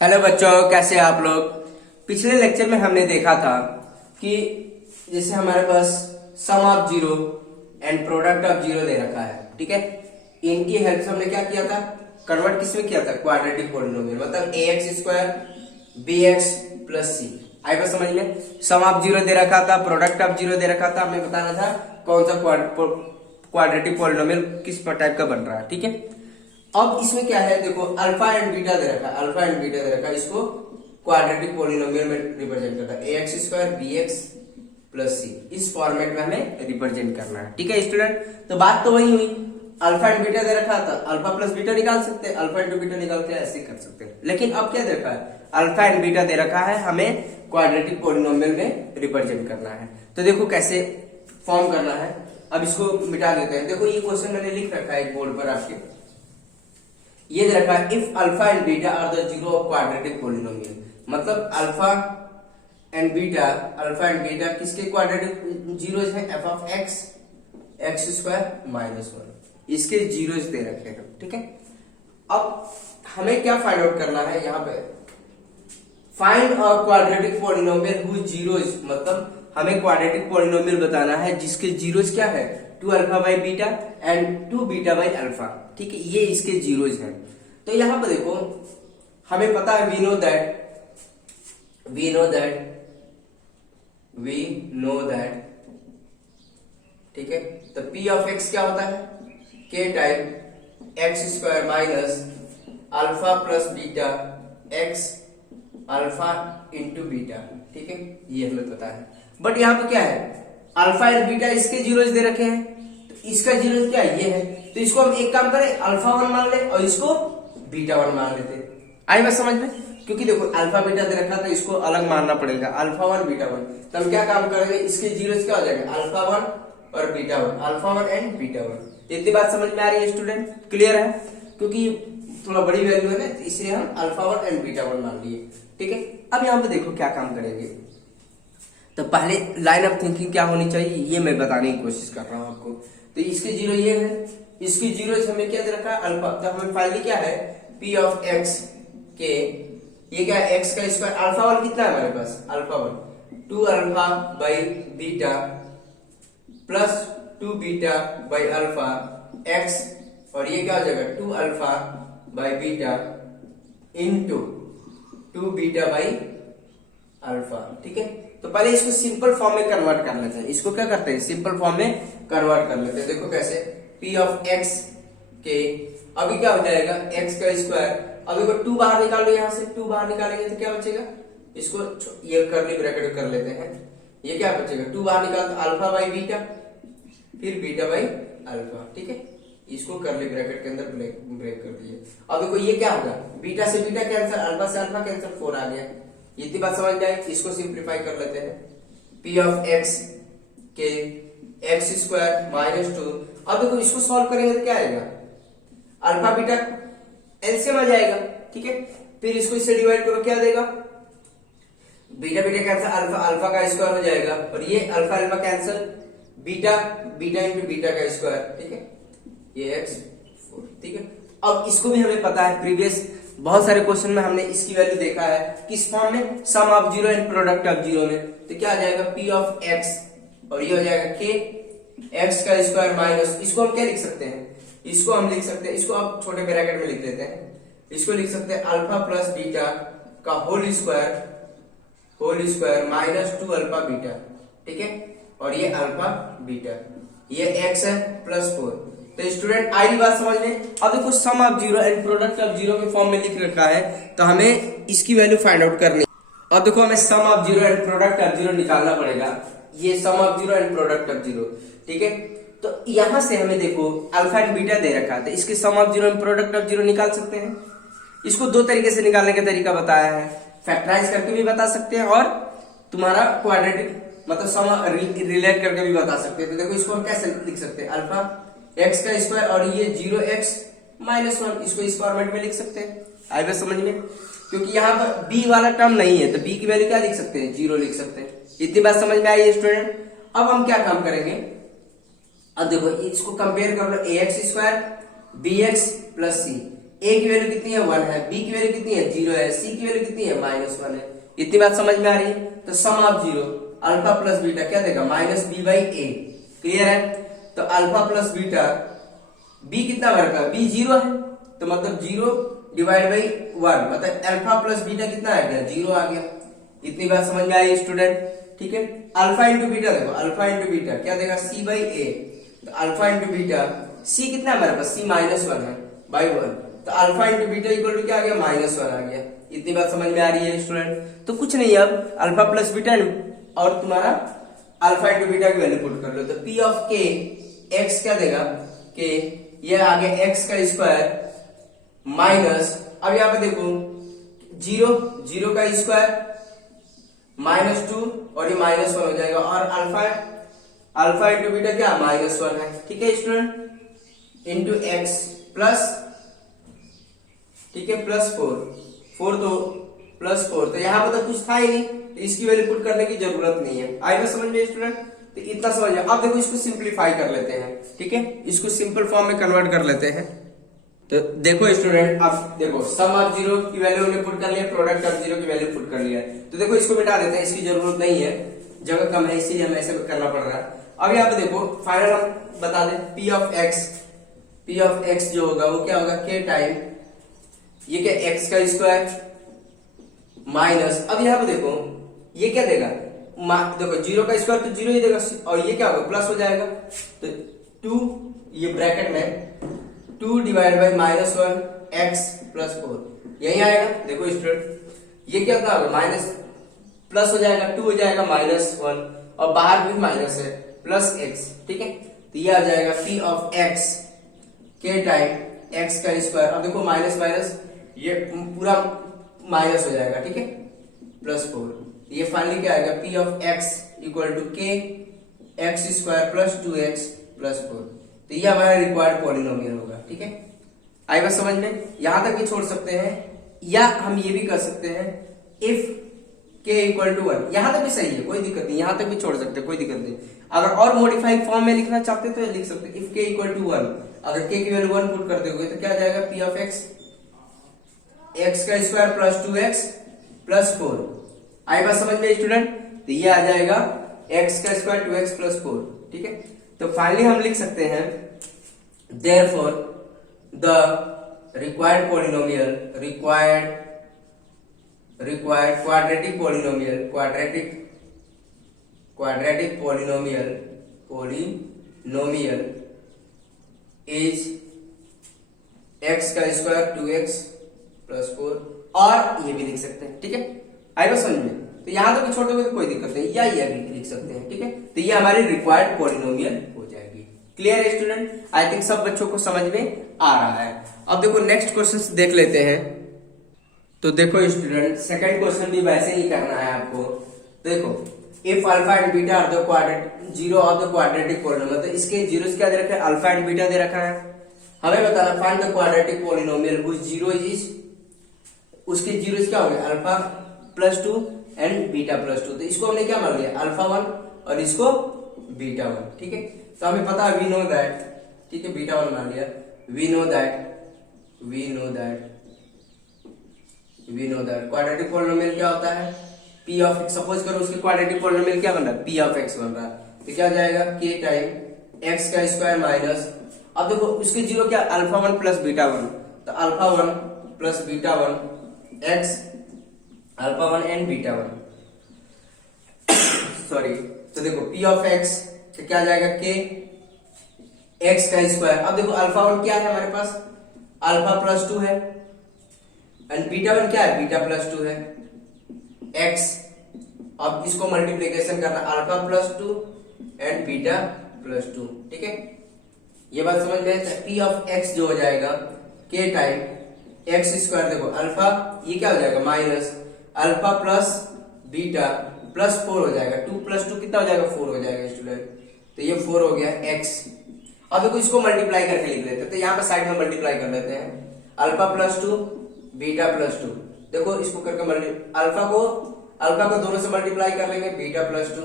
Hello बच्चों, कैसे हैं आप लोग। पिछले लेक्चर में हमने देखा था कि जैसे हमारे पास sum of zero and product of zero दे रखा है, ठीक है। इनकी हेल्प से हमने क्या किया था, कन्वर्ट किसमें किया था, क्वाड्रेटिक पॉलिनोमियल, मतलब ax स्क्वायर bx प्लस सी। आई बात समझ में। सम ऑफ जीरो दे रखा था, प्रोडक्ट ऑफ जीरो दे रखा था, हमें बताना था कौन सा क्वाड्रेटिक पॉलिनोमियल किस टाइप का बन रहा है, ठीक है। अब इसमें क्या है, देखो अल्फा एंड बीटा दे रखा है, अल्फा एंड बीटा दे रखा है, इसको क्वाड्रेटिक पॉलिनोमियल में रिप्रेजेंट करता है, ax स्क्वायर bx प्लस सी। इस फॉर्मेट में हमें रिप्रेजेंट करना है, ठीक है स्टूडेंट। तो बात तो वही हुई, अल्फा एंड बीटा दे रखा था, अल्फा प्लस बीटा निकाल सकते हैं, अल्फा इंटू बीटा निकाल के ऐसे कर सकते हैं। लेकिन अब क्या दे रखा है, अल्फा एंड बीटा दे रखा है, हमें क्वाड्रेटिक पॉलिनोमियल में रिप्रेजेंट करना है। तो देखो कैसे फॉर्म करना है। अब इसको मिटा देते हैं। देखो ये क्वेश्चन मैंने लिख रखा है एक बोर्ड पर आपके, ये दे रखा है if alpha and beta are the zero of quadratic polynomial, मतलब अल्फा एंड बीटा किसके क्वाड्रेटिक जीरोज है, F of x x square minus one, इसके जीरोज दे रखे हैं, ठीक है। अब हमें क्या फाइंड आउट करना है, यहाँ पे find a quadratic polynomial whose zeros, मतलब हमें क्वाड्रेटिक पॉलिनोमियल बताना है जिसके जीरोज क्या है, 2 alpha by beta and 2 beta by alpha, ठीक है। ये इसके जीरोज हैं। तो यहां पर देखो हमें पता है, वी नो दैट ठीक है। तो p ऑफ x क्या होता है, k time x square minus alpha plus beta x alpha into beta, ठीक है। ये हमें पता है। बट यहाँ पे क्या है, अल्फा एंड बीटा इसके जीरोज दे रखे हैं, तो इसका जीरोज क्या है, ये है। तो इसको हम एक काम करें, अल्फा वन मान ले और इसको बीटा वन मान लेते। आई बात समझ में। क्योंकि देखो अल्फा बीटा दे रखा, तो इसको अलग मानना पड़ेगा, अल्फा वन बीटा वन। तो हम क्या काम करेंगे, इसके जीरोज क्या हो जाएगा, अल्फा वन और beta one, alpha one and beta one. इतनी बात समझ में आ रही है स्टूडेंट, क्लियर है। क्योंकि थोड़ा बड़ी वैल्यू है ना, तो इसलिए हम alpha one and beta one मान लिए, ठीक है। अब यहाँ पे देखो क्या काम करेंगे। तो पहले लाइन ऑफ थिंकिंग क्या होनी चाहिए, ये मैं बताने की कोशिश कर रहा हूं आपको। तो इसके जीरो ये है, इसकी जीरो हमें क्या दे रखा है, अल्फा। तो हमें फाइनली क्या है, p ऑफ x के, ये क्या है, x का स्क्वायर, अल्फा वन कितना है हमारे पास, alpha one 2 alpha by beta plus 2 beta by alpha x, और ये क्या हो जाएगा 2 alpha by beta into 2 beta by alpha, ठीक है। तो पहले इसको सिंपल फॉर्म में कन्वर्ट कर लेते हैं। इसको क्या करते हैं, सिंपल फॉर्म में कन्वर्ट कर लेते हैं। देखो कैसे, p ऑफ x के, अभी क्या हो जाएगा, x का स्क्वायर, अब देखो 2 बाहर निकालो, यहां से 2 बाहर निकालेंगे तो क्या बचेगा, इसको ये कर्ली ब्रैकेट कर लेते हैं। ये क्या बचेगा, 2 बाहर निकाल तो अल्फा बाई बीटा, फिर बीटा बाई अल्फा, ठीक है। इसको कर्ली ब्रैकेट के अंदर ब्रेक कर दिए। अब देखो ये क्या होगा, बीटा से बीटा कैंसिल, अल्फा से अल्फा कैंसिल, 4 आ गया। इतनी बात समझ में आई। इसको सिंप्लीफाई कर लेते हैं, p ऑफ x के एक्स स्क्वायर माइनस 2। अब देखो इसको सॉल्व करेंगे तो क्या आएगा, अल्फा बीटा एलसीएम आ जाएगा, ठीक है। फिर इसको इससे डिवाइड करो, क्या देगा, beta beta cancel, alpha alpha का स्क्वायर हो जाएगा, और ये alpha alpha cancel, beta beta into beta का स्क्वायर, ठीक है, ये x 4, ठीक है। अब इसको भी हमें पता है, प्रीवियस बहुत सारे क्वेश्चन में हमने इसकी वैल्यू देखा है, किस फॉर्म में, sum of zero and product of zero में। तो क्या आ जाएगा, p ऑफ x, और ये हो जाएगा k x का स्क्वायर माइनस, इसको हम क्या लिख सकते हैं, इसको हम लिख सकते हैं, इसको आप छोटे ब्रैकेट में लिख लेते हैं, इसको लिख सकते हैं अल्फा प्लस बीटा का whole square minus 2 alpha beta, ठीक है, और ये अल्फा बीटा, ये x है प्लस 4। तो स्टूडेंट आई बात समझ में। अब देखो sum of zero and product of zero के फॉर्म में लिख रखा है, तो हमें इसकी वैल्यू फाइंड आउट करनी। अब देखो हमें sum of zero and product of zero निकालना पड़ेगा, ये sum of zero and product of zero, ठीक है। तो यहां से हमें देखो अल्फा एंड बीटा दे रखा है, तो इसके sum of zero and product of zero निकाल सकते हैं। इसको 2 तरीके से निकालने का तरीका बताया है, फैक्टराइज करके भी बता सकते हैं, और तुम्हारा क्वाड्रेटिक मतलब सम रिलेट करके भी बता सकते हैं। तो देखो इसको हम कैसे लिख सकते हैं, अल्फा x का स्क्वायर और ये 0x माइनस 1, इसको इस फॉर्मेट में लिख सकते हैं। आई बात समझ में। क्योंकि यहाँ पर b वाला टर्म नहीं है, तो b की वैल्यू क्या लिख सकते हैं, 0 लिख सकते हैं। इतनी बात समझ में आई है स्टूडेंट। अब हम क्या काम करेंगे, अब देखो इसको कंपेयर कर लो, ax square bx plus c, ए की वैल्यू कितनी है 1 है, बी की वैल्यू कितनी है 0 है, सी की वैल्यू कितनी है -1 है। इतनी बात समझ में आ रही है। तो sum of 0 alpha plus beta क्या देगा -b/a। क्लियर है। तो अल्फा प्लस बीटा बी कितना वर्ग का बी 0 है, तो मतलब 0 डिवाइड बाई 1 मतलब अल्फा प्लस बीटा कितना आ गया 0 आ गया। इतनी बात समझ में आई स्टूडेंट। ठीक है। अल्फा इंटू बीटा देखो, अल्फा इंटू बीटा क्या देगा c/a। तो अल्फा इंटू बीटा c कितना है हमारे पास c -1 है बाई 1, तो alpha into beta equal to क्या आ गया -1 आ गया। इतनी बात समझ में आ रही है स्टूडेंट। तो कुछ नहीं, अब अल्फा प्लस बीटा और तुम्हारा अल्फा इंटू बीटा की वैल्यू पुट कर लो। तो p ऑफ k x क्या देगा k, ये आ गया x का स्क्वायर माइनस, अब यहाँ पे देखो 0 का स्क्वायर -2 और ये -1 हो जाएगा, और अल्फा इंटू बीटा क्या -1 है। ठीक है स्टूडेंट, इंटू x प्लस, ठीक है +4 तो +4, तो यहाँ पर तो कुछ था ही नहीं, तो इसकी वैल्यू पुट करने की जरूरत नहीं है। आएगा समझ में स्टूडेंट। तो इतना समझ में। अब देखो इसको सिंप्लीफाई कर लेते हैं। ठीक है, इसको सिंपल फॉर्म में कन्वर्ट कर लेते हैं। तो देखो स्टूडेंट, अब देखो सम ऑफ 0 की वैल्यू हमने पुट कर लिया, प्रोडक्ट ऑफ 0 की वैल्यू पुट कर लिया। तो देखो इसको मिटा देते हैं, इसकी जरूरत नहीं है, जगह कम है इसीलिए हमें ऐसे करना पड़ रहा है। अब यहाँ पे देखो फाइनल हम बता दें p ऑफ x जो होगा वो क्या होगा k टाइम ये क्या x का स्क्वायर माइनस, अब यहाँ पे देखो ये क्या देगा देखो 0 का स्क्वायर तो 0 ही देगा, और ये क्या होगा प्लस हो जाएगा। तो 2 ये ब्रैकेट में 2 डिवाइड बाई -1 x प्लस 4 यही आएगा। देखो स्टूडेंट ये क्या होगा माइनस प्लस हो जाएगा, 2 हो जाएगा -1 और बाहर भी माइनस है प्लस x। ठीक है, तो ये आ जाएगा p of x k time x का स्क्वायर। अब देखो माइनस माइनस ये पूरा माइनस हो जाएगा, ठीक है +4। ये फाइनली क्या आएगा p of x equal to k x square plus 2x plus 4। तो ये हमारा रिक्वायर्ड पॉलिनोमियल होगा। ठीक है, आई बात समझ में। यहां तक भी छोड़ सकते हैं, या हम ये भी कर सकते हैं इफ k इक्वल टू 1, यहां तक भी सही है, कोई दिक्कत नहीं, यहां तक भी छोड़ सकते हैं, कोई दिक्कत नहीं। अगर और मॉडिफाइड फॉर्म में लिखना चाहते हैं तो लिख सकते हैं इफ k इक्वल टू 1। अगर k की वैल्यू 1 पुट करते हुए तो क्या आ जाएगा p ऑफ x x का स्क्वायर प्लस 2x प्लस 4। आई बात समझ में स्टूडेंट। तो ये आ जाएगा x का स्क्वायर 2x प्लस 4। ठीक है, तो फाइनली हम लिख सकते हैं therefore the required polynomial required quadratic polynomial is x का स्क्वायर 2x प्लस 4, और ये भी लिख सकते हैं। ठीक है, आई बात समझ में। तो यहां तक भी छोड़ दोगे तो कोई दिक्कत नहीं, या ये भी लिख सकते हैं। ठीक है, तो ये हमारी रिक्वायर्ड पॉलिनोमियल हो जाएगी। क्लियर है स्टूडेंट। आई थिंक सब बच्चों को समझ में आ रहा है। अब देखो नेक्स्ट क्वेश्चन देख लेते हैं। तो देखो स्टूडेंट सेकंड क्वेश्चन भी वैसे ही करना है आपको। देखो if alpha and beta are the quadratic zero of the quadratic polynomial, तो इसके जीरोस क्या दे रखा है अल्फा एंड बीटा दे रखा है। हमें बताना find the quadratic polynomial whose zero is, उसके जीरोस क्या होंगे alpha plus 2 and beta plus 2। तो इसको हमने क्या मान लिया अल्फा 1 और इसको बीटा 1। ठीक है, तो हमें पता है वी नो दैट, ठीक है बीटा 1 मान लिया, we know that quadratic polynomial क्या होता है p ऑफ x। सपोज करो उसके क्वाड्रेटिक पॉलिनोमियल क्या बन रहा है p ऑफ x बन रहा है, तो क्या जाएगा k टाइम x का स्क्वायर माइनस, अब देखो उसके जीरो क्या अल्फा 1 प्लस बीटा 1, तो alpha 1 plus beta 1 x alpha 1 and beta 1 sorry. तो देखो p ऑफ x तो क्या जाएगा k x का स्क्वायर। अब देखो अल्फा 1 क्या है हमारे पास अल्फा प्लस 2 है, एंड बीटा 1 क्या है बीटा प्लस 2 है x। अब इसको मल्टीप्लीकेशन करना alpha plus 2 and beta plus 2। ठीक है, ये बात समझ में। p ऑफ x जो हो जाएगा k टाइम x स्क्वायर, देखो अल्फा ये क्या हो जाएगा minus alpha plus beta plus 4 हो जाएगा, 2 प्लस 2 कितना हो जाएगा 4 हो जाएगा स्टूडेंट। तो ये 4 हो गया x। अब देखो इसको मल्टीप्लाई करके लिख लेते हैं, तो यहाँ पे साइड में मल्टीप्लाई कर लेते हैं अल्फा प्लस 2 बीटा प्लस 2। देखो इसको करके अल्फा को दोनों से मल्टीप्लाई कर लेंगे बीटा प्लस 2,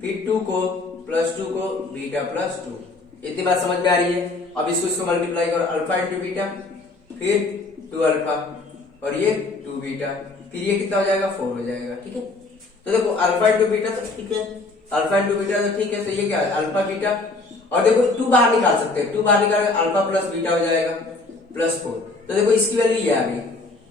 फिर 2 को प्लस 2 को बीटा प्लस 2। इतनी बात समझ में आ रही है। अब इसको मल्टीप्लाई करो अल्फा इंटू बीटा, फिर 2 अल्फा और ये 2 बीटा, फिर ये कितना हो जाएगा 4 हो जाएगा। ठीक है, तो देखो अल्फा इंटू बीटा तो ठीक है, अल्फा इंटू बीटा तो ठीक है, तो ये क्या है अल्फा बीटा, और देखो 2 बाहर निकाल सकते हैं, 2 बाहर निकाल अल्फा प्लस बीटा हो जाएगा +4। तो देखो इसकी वैल्यू ये आ गई,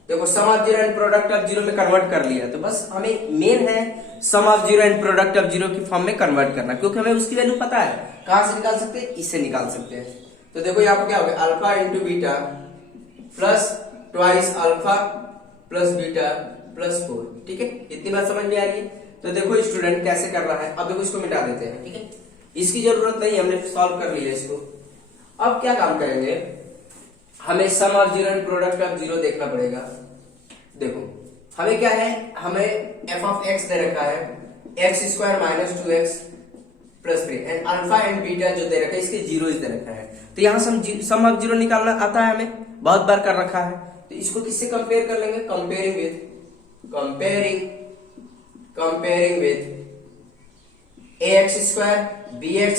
देखो sum of zero and product of zero में कन्वर्ट कर लिया। तो बस हमें मेन है sum of zero and product of zero की फॉर्म में कन्वर्ट करना, क्योंकि हमें उसकी वैल्यू पता है। कहां से निकाल सकते हैं, इससे निकाल सकते हैं। तो देखो यहाँ पर क्या हो गया alpha into beta plus twice alpha plus beta +4। ठीक है, इतनी बात समझ में आ रही है। तो देखो स्टूडेंट कैसे कर रहा है, अब देखो इसको मिटा देते हैं। ठीक है, इसकी जरूरत नहीं, हमने सॉल्व कर लिया इसको। अब क्या काम करेंगे, हमें sum of zero and product of zero देखना पड़ेगा। देखो हमें क्या है, हमें f ऑफ x दे रखा है x² - 2x + 3 and alpha and beta जो दे रखा है इसके जीरो दे रखा है। तो यहाँ सम ऑफ जीरो निकालना आता है, हमें बहुत बार कर रखा है। तो इसको किससे कंपेयर कर लेंगे, comparing with ax² bx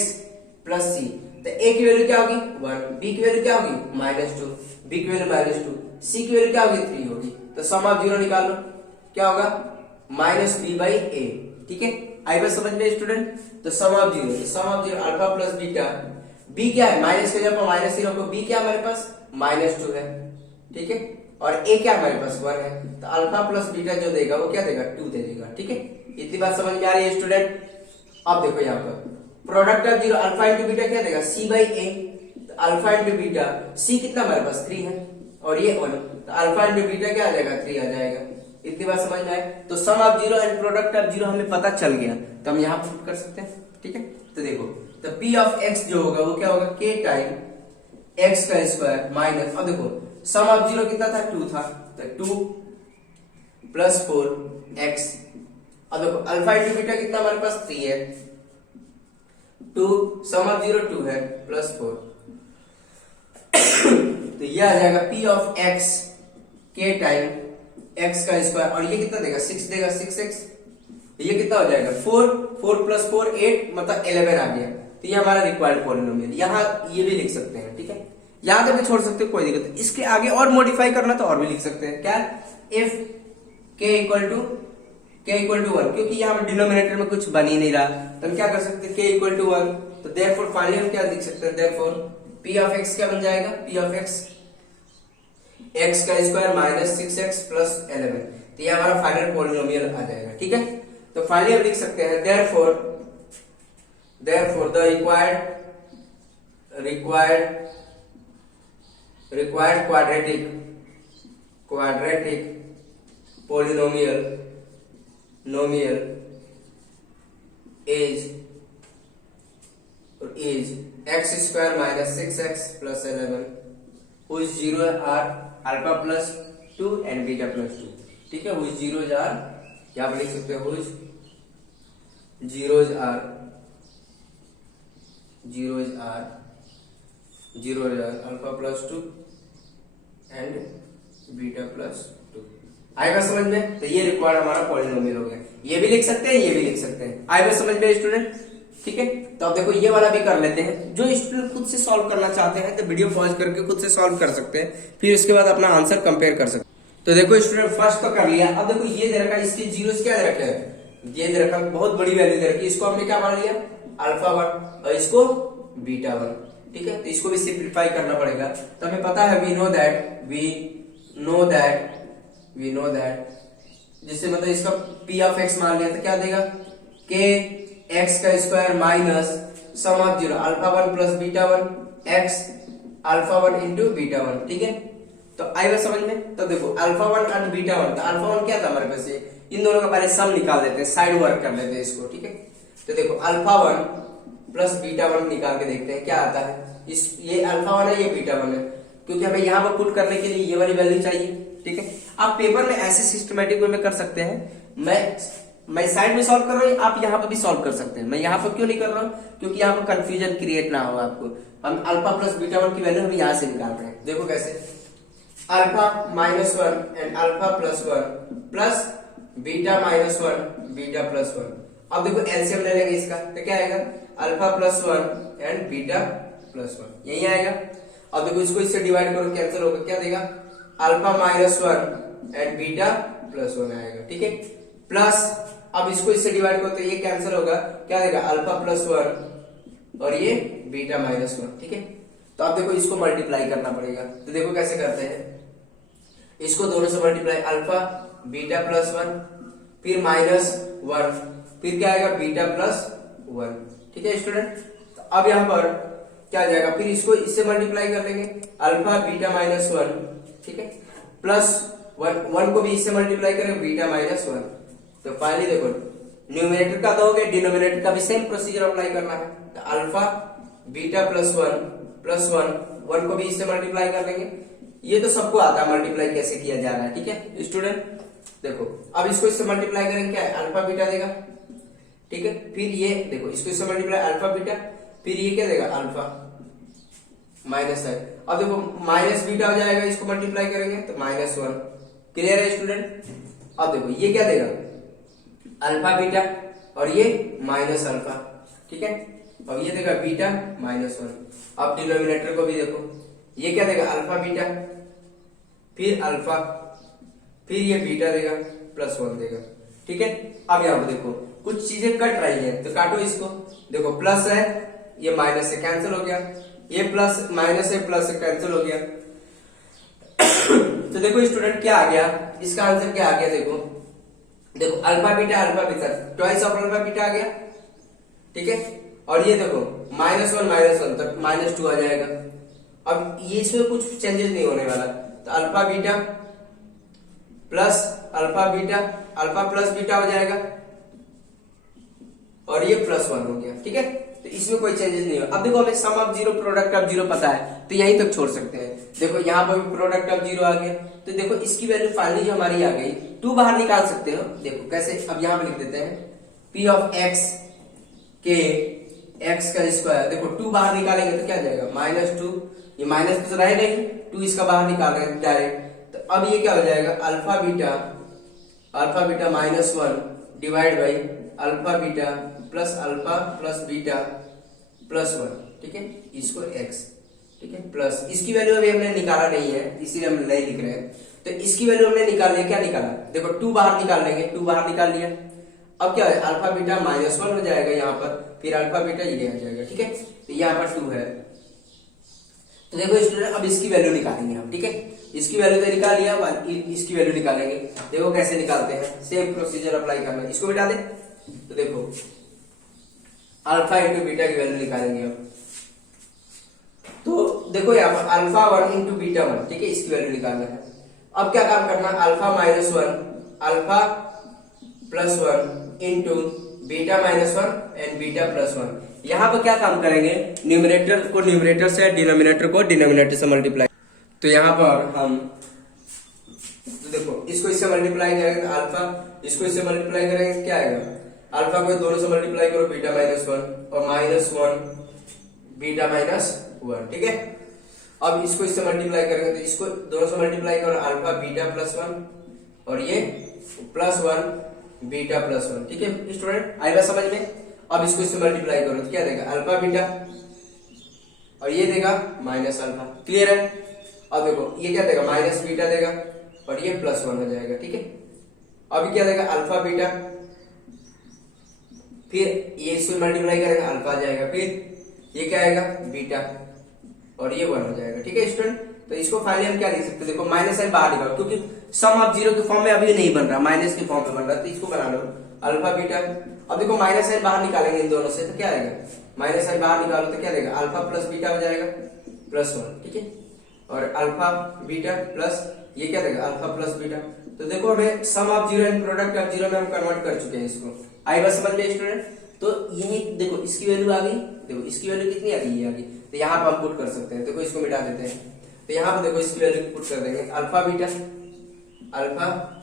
+ c। तो a की वैल्यू क्या होगी 1, b की वैल्यू क्या होगी -2, b की वैल्यू -2, c की वैल्यू क्या होगी 3 होगी। तो सम ऑफ जीरो निकाल लो, क्या होगा -b/a। ठीक है, आई बात समझ में स्टूडेंट। तो sum of zero alpha plus beta, b क्या है माइनस के जगह माइनस ही रखो, b क्या हमारे पास -2 है। ठीक है, और a क्या हमारे पास 1 है। तो अल्फा प्लस बीटा जो देगा वो क्या देगा 2 दे देगा। ठीक है, इतनी बात समझ में आ रही है स्टूडेंट। अब देखो यहाँ पर product of zero alpha into beta क्या देगा c/a। तो अल्फा इंटू बीटा, c कितना हमारे पास 3 है और ये 1, तो अल्फा इंटू बीटा क्या आ जाएगा 3 आ जाएगा। इतनी बात समझ में आए। तो sum of zero and product of zero हमें पता चल गया, तो हम यहाँ पुट कर सकते हैं। ठीक है, तो देखो तो p ऑफ x जो होगा वो क्या होगा k टाइम x² माइनस, अब देखो सम ऑफ जीरो कितना था 2 था, तो 2 + 4x। अब देखो अल्फा इंटू बीटा कितना हमारे पास 3 है, 2 सम ऑफ जीरो 2 है +4। तो ये आ जाएगा p of x k time x² और ये कितना देगा 6 देगा 6x। ये कितना हो जाएगा 4 + 4 8 मतलब 11 आ गया। तो ये हमारा रिक्वायर्ड पॉलिनोमियल, यहाँ ये भी लिख सकते हैं। ठीक है, यहाँ तक भी छोड़ सकते हो, कोई दिक्कत नहीं। इसके आगे और मॉडिफाई करना तो और भी लिख सकते हैं। क्या इफ k = 1, क्योंकि यहाँ पर डिनोमिनेटर में कुछ बन ही नहीं रहा, तो हम क्या कर सकते हैं k = 1। तो देयरफॉर फाइनली हम क्या लिख सकते हैं, देयरफॉर p ऑफ x क्या बन जाएगा, p of x x² - 6x + 11। तो ये हमारा फाइनल पॉलिनोमियल आ जाएगा। ठीक है, तो फाइनली हम लिख सकते हैं therefore the required quadratic polynomial is x² - 6x + 11 whose zero are alpha + 2 and beta + 2। ठीक है, whose zeros are, यहाँ पर लिख सकते हैं whose zeros are alpha + 2 and beta + 2। आएगा समझ में। तो ये रिक्वायर्ड हमारा पॉलिनोमियल हो गया। ये भी लिख सकते हैं, ये भी लिख सकते हैं। आएगा समझ में स्टूडेंट। ठीक है, तो अब देखो ये वाला भी कर लेते हैं। जो स्टूडेंट खुद से सॉल्व करना चाहते हैं तो वीडियो पॉज करके खुद से सॉल्व कर सकते हैं, फिर उसके बाद अपना आंसर कंपेयर कर सकते हैं। तो देखो स्टूडेंट फर्स्ट तो कर लिया। अब देखो ये दे रखा है, इसके जीरोस क्या दे रखे हैं, ये दे रखा बहुत बड़ी वैल्यू दे रखी है। इसको हमने क्या मान लिया अल्फा 1 और इसको बीटा 1। ठीक है, तो इसको भी सिंप्लीफाई करना पड़ेगा। तो हमें पता है वी नो दैट जिससे मतलब इसका p ऑफ x मान लिया तो क्या देगा k x² minus sum of zero alpha 1 + beta 1 x alpha 1 × beta 1। ठीक है, तो आएगा समझ में। तो देखो अल्फा 1 और बीटा 1, तो अल्फा 1 क्या था हमारे पास, इन दोनों का पहले सम निकाल देते हैं, साइड वर्क कर लेते हैं इसको। ठीक है, तो देखो अल्फा 1 + बीटा 1 निकाल के देखते हैं क्या आता है। ये अल्फा 1 है, ये बीटा 1 है, क्योंकि हमें यहाँ पर पुट करने के लिए ये वाली वैल्यू चाहिए। ठीक है, आप पेपर में ऐसे सिस्टमेटिक वे में कर सकते हैं। मैं साइड में सॉल्व कर रहा हूँ, आप यहाँ पर भी सॉल्व कर सकते हैं। मैं यहाँ पर क्यों नहीं कर रहा हूँ, क्योंकि यहाँ पर कंफ्यूजन क्रिएट ना हो आपको। हम अल्फा + बीटा 1 की वैल्यू हम यहाँ से निकाल रहे हैं। देखो कैसे, alpha -1 and alpha +1 plus beta -1 beta +1। अब देखो एलसीएम ले लेंगे इसका, तो क्या आएगा अल्फा +1 एंड बीटा +1, यही आएगा। अब देखो इसको इससे डिवाइड करो, कैंसिल होगा, क्या देगा, alpha minus 1 and beta plus 1 आएगा, ठीक है। प्लस अब इसको इससे डिवाइड करो तो ये कैंसिल होगा, क्या देगा, अल्फा प्लस 1 और ये बीटा माइनस 1, ठीक है। तो अब देखो इसको मल्टीप्लाई करना पड़ेगा, तो देखो कैसे करते हैं, इसको दोनों से मल्टीप्लाई, अल्फा बीटा प्लस 1 फिर माइनस 1 फिर क्या आएगा, बीटा प्लस 1, ठीक है स्टूडेंट। तो अब यहां पर क्या आ जाएगा, फिर इसको इससे मल्टीप्लाई कर लेंगे, अल्फा बीटा माइनस 1, ठीक है, प्लस 1 को भी इससे मल्टीप्लाई करेंगे, बीटा माइनस 1। तो फाइनली देखो न्यूमरेटर का दोगे, डिनोमिनेटर का भी सेम प्रोसीजर अप्लाई करना है। तो अल्फा बीटा प्लस 1 को भी इससे मल्टीप्लाई कर लेंगे। ये तो सबको आता है मल्टीप्लाई कैसे किया जा रहा है, ठीक है स्टूडेंट। देखो अब इसको इससे मल्टीप्लाई करेंगे, क्या है, अल्फा बीटा देगा, ठीक है। फिर ये देखो इसको इससे मल्टीप्लाई अल्फा बीटा, फिर ये क्या देगा, अल्फा माइनस है। अब देखो माइनस बीटा हो जाएगा, इसको मल्टीप्लाई करेंगे तो माइनस 1। क्लियर है स्टूडेंट। अब देखो ये क्या देगा, अल्फा बीटा और ये माइनस अल्फा, ठीक है। अब ये देगा बीटा माइनस 1। अब डिनोमिनेटर को भी देखो, ये क्या देगा, अल्फा बीटा फिर अल्फा फिर ये बीटा देगा प्लस 1 देगा, ठीक है। अब यहाँ पे देखो कुछ चीजें कट रही है तो काटो इसको, देखो प्लस है ये माइनस से कैंसिल हो गया, ये प्लस माइनस है प्लस से कैंसिल हो गया। तो देखो स्टूडेंट क्या आ गया, इसका आंसर क्या आ गया, देखो alpha beta twice of alpha beta आ गया, ठीक है। और ये देखो -1 तक -2 आ जाएगा। अब ये इसमें कुछ चेंजेस नहीं होने वाला, तो अल्फा प्लस बीटा हो जाएगा और ये +1 हो गया, ठीक है। तो इसमें कोई चेंजेस नहीं होगा। अब देखो हमें sum of zero product of zero पता है तो यहीं तक छोड़ सकते हैं। देखो यहाँ पर भी प्रोडक्ट ऑफ जीरो आ गया, तो देखो इसकी वैल्यू फाइनली जो हमारी आ गई 2 बाहर निकाल सकते हो। देखो कैसे, अब यहाँ पे लिख देते हैं P ऑफ x के x का स्क्वायर, देखो 2 बाहर निकालेंगे तो क्या जाएगा, -2, ये माइनस तो रहेगा ही, 2 इसका बाहर निकाल रहे हैं डायरेक्ट। तो अब ये क्या हो जाएगा, alpha beta -1 divide by alpha beta plus beta plus 1, ठीक है, इसको x, ठीक है, प्लस इसकी वैल्यू अभी हमने निकाला नहीं है इसीलिए हम नहीं लिख रहे हैं। तो इसकी वैल्यू हमने निकाल लिया, क्या निकाला, देखो 2 बाहर निकाल लेंगे, 2 बाहर निकाल लिया। अब क्या है, अल्फा बीटा -1 हो जाएगा यहाँ पर, फिर अल्फा बीटा ये आ जाएगा, ठीक है। तो यहाँ पर 2 है। तो देखो स्टूडेंट अब इसकी वैल्यू निकालेंगे हम, ठीक है, इसकी वैल्यू तो निकाल लिया, इसकी वैल्यू निकालेंगे। देखो कैसे निकालते हैं, सेम प्रोसीजर अप्लाई करना है। इसको बिठा दे, तो देखो अल्फा इंटू बीटा की वैल्यू निकालेंगे अब। तो देखो यहाँ पर अल्फा 1 इंटू बीटा 1, ठीक है, इसकी वैल्यू निकालना है। अब क्या काम करना, alpha plus 1 into beta -1 and beta plus 1। यहाँ पर क्या काम करेंगे, न्यूमरेटर को न्यूमरेटर से, डिनोमिनेटर को डिनोमिनेटर से मल्टीप्लाई। तो यहाँ पर हम तो देखो इसको इससे मल्टीप्लाई करेंगे, अल्फा इसको इससे मल्टीप्लाई करेंगे, क्या आएगा, अल्फा को दोनों से मल्टीप्लाई करो, बीटा -1 और -1 बीटा -1, ठीक है। अब इसको इससे मल्टीप्लाई करेंगे तो इसको दोनों से मल्टीप्लाई करो, अल्फा बीटा +1 और ये +1 बीटा +1, ठीक है स्टूडेंट, आएगा समझ में। अब इसको इससे मल्टीप्लाई करो तो क्या देगा, अल्फा बीटा और ये देगा माइनस अल्फा, क्लियर है। अब देखो ये क्या देगा, माइनस बीटा देगा और ये +1 हो जाएगा, ठीक है। अब क्या देगा, अल्फा बीटा, फिर ये इसको मल्टीप्लाई करेगा, अल्फा आ जाएगा, फिर ये क्या आएगा, बीटा और ये 1 हो जाएगा, ठीक है स्टूडेंट। तो इसको फाइनली हम क्या लिख सकते हैं, देखो माइनस साइन बाहर निकालो, क्योंकि सम ऑफ जीरो के फॉर्म में अभी नहीं बन रहा, माइनस के फॉर्म में बन रहा है, तो इसको बना लो अल्फा बीटा। अब देखो माइनस साइन बाहर निकालेंगे इन दोनों से तो क्या आएगा, माइनस साइन बाहर निकालो तो क्या देगा, अल्फा प्लस बीटा हो जाएगा +1, ठीक है। और अल्फा बीटा प्लस ये क्या देगा, अल्फा प्लस बीटा। तो देखो हमें sum of zero and product of zero में हम कन्वर्ट कर चुके हैं इसको, आई बात समझ में स्टूडेंट। तो यही देखो इसकी वैल्यू आ गई, देखो इसकी वैल्यू कितनी आ गई, ये आ गई। तो यहाँ पर हम पुट कर सकते हैं, देखो इसको मिटा देते हैं। तो यहाँ पर देखो इसकी वैल्यू पुट कर देंगे, alpha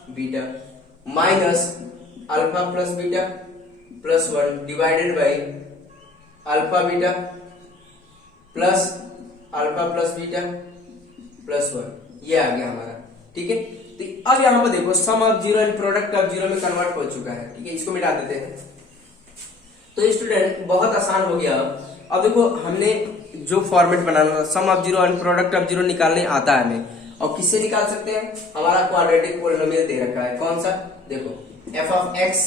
beta minus alpha plus beta +1 divided by alpha beta plus alpha plus beta +1, ये आ गया हमारा, ठीक है। तो अब यहाँ पर देखो sum of zero and product of zero में कन्वर्ट हो चुका है, ठीक है, इसको मिटा देते हैं। तो स्टूडेंट बहुत आसान हो गया। अब देखो हमने जो फॉर्मेट बनाना, sum of zero and product of zero निकालने आता है हमें। और किससे निकाल सकते हैं? हमारा क्वाड्रेटिक पोलिनोमियल दे रखा है, कौन सा? देखो f of x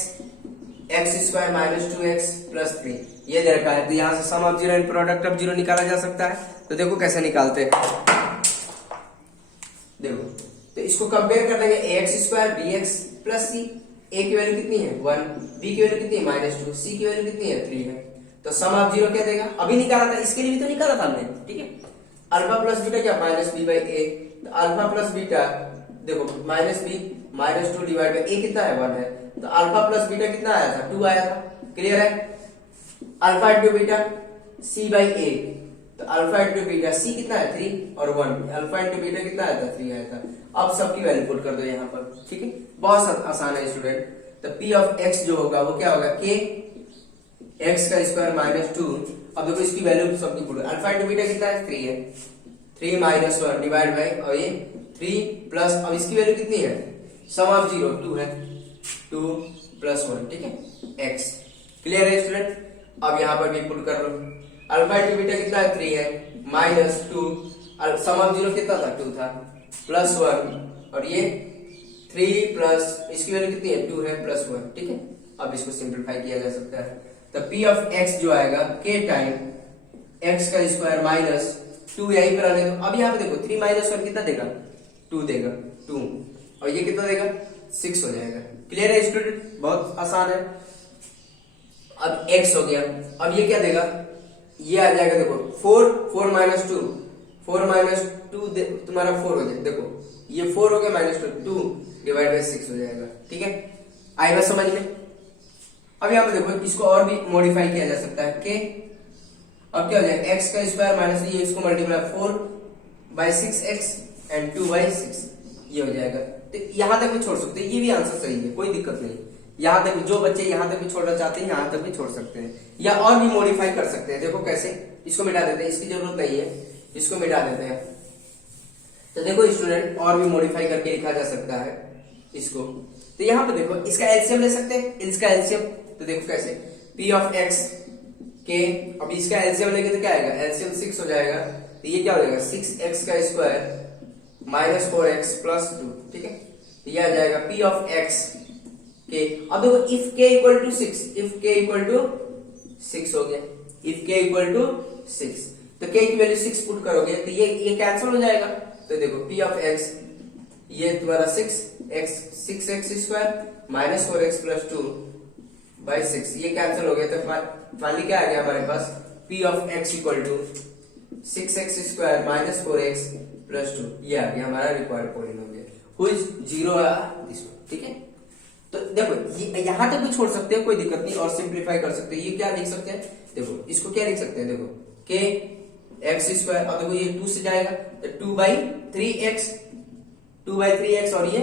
x square minus 2x plus 3 ये दे रखा है। तो यहाँ से sum of zero and product of zero निकाला जा सकता है। तो देखो कैसे निकालते हैं, देखो तो इसको कंपेयर कर देंगे ax square bx plus c। a की वैल्यू कितनी है 1, b की वैल्यू कितनी है -2, c की वैल्यू कितनी है 3 है। तो सम ऑफ जीरो क्या देगा? अभी निकाला था, इसके लिए भी तो निकाला था हमने, ठीक है। अल्फा प्लस बीटा क्या -b/a। तो अल्फा प्लस बीटा देखो -b -2 डिवाइड बाय a कितना है 1 है। तो अल्फा प्लस बीटा कितना आया था 2 आया था, क्लियर है। अल्फा इंटू बीटा c/a, तो अल्फा इंटू बीटा c कितना है 3 और 1, अल्फा इंटू बीटा कितना आया था 3 आया था। अब सबकी वैल्यू पुट कर दो यहाँ पर, ठीक है, बहुत आसान है स्टूडेंट। तो p ऑफ x जो होगा वो क्या होगा k x का स्क्वायर -2। अब देखो इसकी वैल्यू सबकी पुट, अल्फा इंटू बीटा कितना है 3 है, 3 -1 डिवाइड बाय, और ये 3 प्लस, अब इसकी वैल्यू कितनी है सम ऑफ जीरो 2 है, 2 प्लस 1, ठीक है x, क्लियर है स्टूडेंट। अब यहाँ पर भी पुट कर लो, अल्फा इंटू बीटा कितना है 3 है -2, सम ऑफ जीरो कितना था 2 था, प्लस 1, और ये 3 प्लस इसकी वैल्यू कितनी है 2 है प्लस 1, ठीक है। अब इसको सिंपलीफाई किया जा सकता है। तो p ऑफ x जो आएगा k टाइम x का स्क्वायर माइनस 2, यहीं पर आने दो। अब यहाँ पे देखो 3 - 1 कितना देगा 2 देगा 2, और ये कितना देगा 6 हो जाएगा, क्लियर है स्टूडेंट, बहुत आसान है। अब x हो गया, अब ये क्या देगा, ये आ जाएगा देखो 4 -2, 4 -2 तुम्हारा 4 हो जाएगा, देखो ये 4 हो गया -2 डिवाइड बाय 6 हो जाएगा, ठीक है, आएगा समझ में। अब यहाँ पे देखो इसको और भी मॉडिफाई किया जा सकता है k, अब क्या हो जाएगा x का स्क्वायर माइनस ये, इसको मल्टीप्लाई 4/6x एंड 2/6 ये हो जाएगा। तो यहां तक भी छोड़ सकते हैं, ये भी आंसर सही है, कोई दिक्कत नहीं। यहां तक जो बच्चे यहां तक भी छोड़ना चाहते हैं यहां तक भी छोड़ सकते हैं, या और भी मॉडिफाई कर सकते हैं। देखो कैसे, इसको मिटा देते हैं, इसकी जरूरत नहीं है, इसको मिटा देते हैं। तो देखो स्टूडेंट और भी मॉडिफाई करके लिखा जा सकता है इसको। तो यहाँ पे देखो इसका एलसीएम ले सकते हैं, इसका एलसीएम, तो देखो कैसे p ऑफ x k, अब इसका एलसीएम लेंगे तो क्या आएगा, एलसीएम 6 हो जाएगा। तो ये क्या हो जाएगा 6x का स्क्वायर -4x प्लस 2, ठीक है। तो ये आ जाएगा p ऑफ x k। अब देखो if k equal to 6, if k equal to 6 हो गया, इफ k इक्वल टू 6, तो k की वैल्यू 6 पुट करोगे तो ये कैंसिल हो जाएगा। तो देखो p ऑफ x ये तुम्हारा 6x स्क्वायर -4x प्लस 2/6 ये कैंसिल हो गया। तो फाइनली क्या आ गया हमारे पास p of x equal to 6x square -4x plus 2, ये आ गया हमारा required polynomial who is 0 this one, ठीक है। तो देखो ये यहां तक भी छोड़ सकते हैं, कोई दिक्कत नहीं, और सिंप्लीफाई कर सकते हैं। ये क्या लिख सकते हैं, देखो इसको क्या लिख सकते हैं, देखो k x स्क्वायर, अब देखो ये 2 से जाएगा तो 2/3x, 2/3x, और ये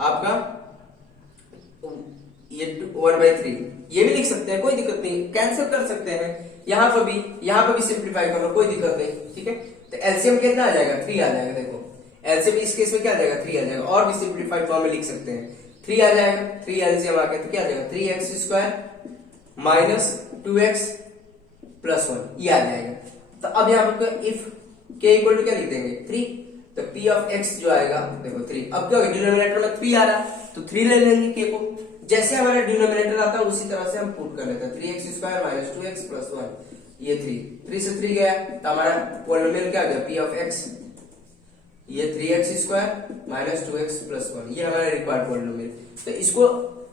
आपका ये 1/3, ये भी लिख सकते हैं, कोई दिक्कत नहीं, कैंसिल कर सकते हैं। यहाँ पर भी सिंप्लीफाई कर लो, कोई दिक्कत नहीं, ठीक है। तो एलसीएम कितना आ जाएगा 3 आ जाएगा, देखो एलसीएम इस केस में क्या आ जाएगा 3 आ जाएगा, और भी सिंप्लीफाइड फॉर्म में लिख सकते हैं 3 आ जाएगा, 3 एलसीएम आ गया तो क्या आ जाएगा 3x स्क्वायर -2x प्लस 1 ये आ जाएगा। तो अब यहाँ पर इफ k इक्वल टू क्या लिख देंगे 3, तो p ऑफ x जो आएगा देखो 3, अब क्या होगा डिनोमिनेटर में 3 आ रहा तो 3 ले लेंगे k को, जैसे हमारा डिनोमिनेटर आता है उसी तरह से हम पुट कर लेते हैं 3x स्क्वायर -2x प्लस 1, ये 3 से 3 गया तो हमारा पॉलिनोमियल क्या आ गया p ऑफ x, ये 3x स्क्वायर -2x प्लस 1, ये हमारा रिक्वायर्ड पॉलिनोमियल। तो इसको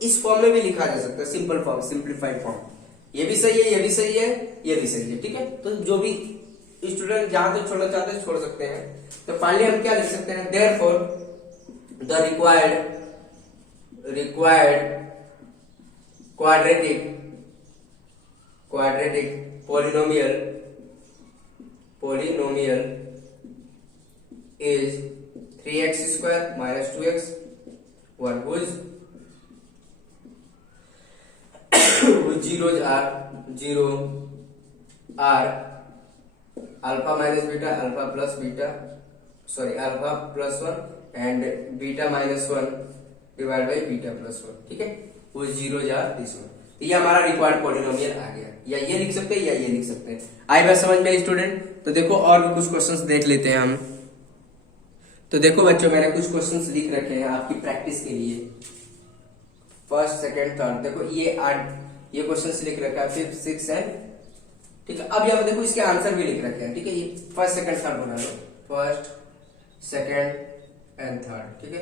इस फॉर्म में भी लिखा जा सकता है, सिंपल फॉर्म, सिंप्लीफाइड फॉर्म, ये भी सही है, ये भी सही है, ये भी सही है, ठीक है। तो जो भी स्टूडेंट जहां तक छोड़ना चाहते हैं छोड़ सकते हैं। तो फाइनली हम क्या लिख सकते हैं, therefore the required quadratic polynomial is 3x square -2x 1 whose zeros are alpha minus beta, alpha plus beta, sorry alpha plus 1 and beta minus 1 divided by beta plus 1, ठीक है, whose zeros are this one। तो ये हमारा required polynomial आ गया, या ये लिख सकते हैं या ये लिख सकते हैं। आई बात समझ में स्टूडेंट? तो देखो और भी कुछ क्वेश्चंस देख लेते हैं हम। तो देखो बच्चों, मैंने कुछ क्वेश्चंस लिख रखे हैं आपकी प्रैक्टिस के लिए, फर्स्ट सेकंड थर्ड। देखो ये क्वेश्चंस लिख रखा है, फिफ्थ सिक्स एंड, ठीक है। अब यहाँ पे देखो इसके आंसर भी लिख रखे हैं, ठीक है। ये फर्स्ट सेकंड थर्ड बना लो, फर्स्ट सेकंड एंड थर्ड, ठीक है।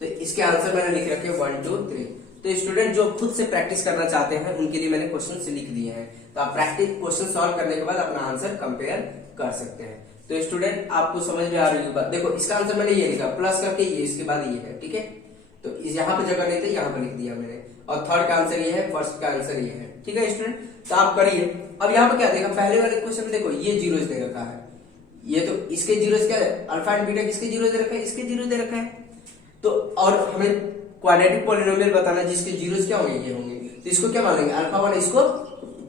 तो इसके आंसर मैंने लिख रखे हैं 1 2 3। तो स्टूडेंट जो खुद से प्रैक्टिस करना चाहते हैं उनके लिए मैंने क्वेश्चन लिख दिए हैं। तो आप प्रैक्टिस क्वेश्चन सॉल्व करने के बाद अपना आंसर कंपेयर कर सकते हैं। तो स्टूडेंट आपको समझ में आ रही है बात? देखो इसका आंसर मैंने ये लिखा, प्लस करके ये इसके बाद ये है, ठीक है। तो यहाँ पे जगह नहीं थी, यहाँ पे लिख दिया मैंने। और थर्ड का आंसर ये है, फर्स्ट का आंसर ये है, ठीक है स्टूडेंट। तो आप करिए। अब यहाँ पे क्या देखा, पहले वाले क्वेश्चन में देखो ये जीरोस दे रखा है, ये तो इसके जीरोस क्या है, अल्फा एंड बीटा किसके जीरो दे रखा है, इसके जीरो दे रखा है। तो और हमें क्वाड्रेटिक पॉलिनोमियल बताना जिसके जीरोस क्या होंगे, ये होंगे। तो इसको क्या मान लेंगे, अल्फा 1, इसको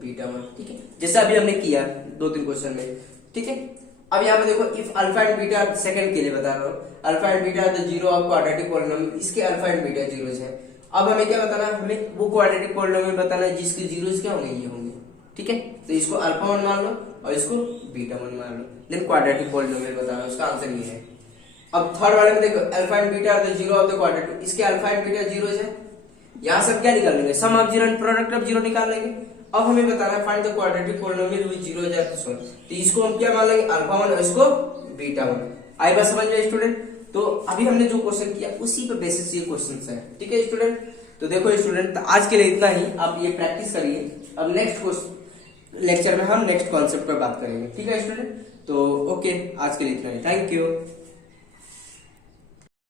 बीटा 1, ठीक है। जैसे अभी हमने किया 2-3 क्वेश्चन में, ठीक है। अब यहाँ पे देखो if alpha and beta, second के लिए बता रहा हूँ, alpha and beta the zero of quadratic polynomial, इसके अल्फा एंड बीटा जीरोस है। अब हमें क्या बताना है, हमें वो क्वाड्रेटिक पॉलिनोमियल बताना है जिसके जीरोस क्या होंगे, ये होंगे, ठीक है। तो इसको अल्फा 1 मान लो और इसको बीटा 1 मान लो, देन क्वाड्रेटिक पॉलिनोमियल बताना है, उसका आंसर ये है। अब थर्ड वाले में देखो alpha and beta the zero of the quadratic, इसके अल्फा एंड बीटा जीरोस है। यहाँ सब क्या निकाल लेंगे, sum of zero and product of zero निकाल लेंगे। अब हमें बताना है find the quadratic polynomial with zero तो इसको हम क्या मान लेंगे, अल्फा 1 और इसको बीटा 1। आई बात समझ में स्टूडेंट? तो अभी हमने जो क्वेश्चन किया उसी पे बेसिस ये क्वेश्चंस है, ठीक है स्टूडेंट। तो देखो स्टूडेंट, आज के लिए इतना ही, आप ये प्रैक्टिस करिए। अब नेक्स्ट लेक्चर में हम नेक्स्ट कॉन्सेप्ट पर बात करेंगे, ठीक है स्टूडेंट। तो ओके, आज के लिए इतना ही, थैंक यू।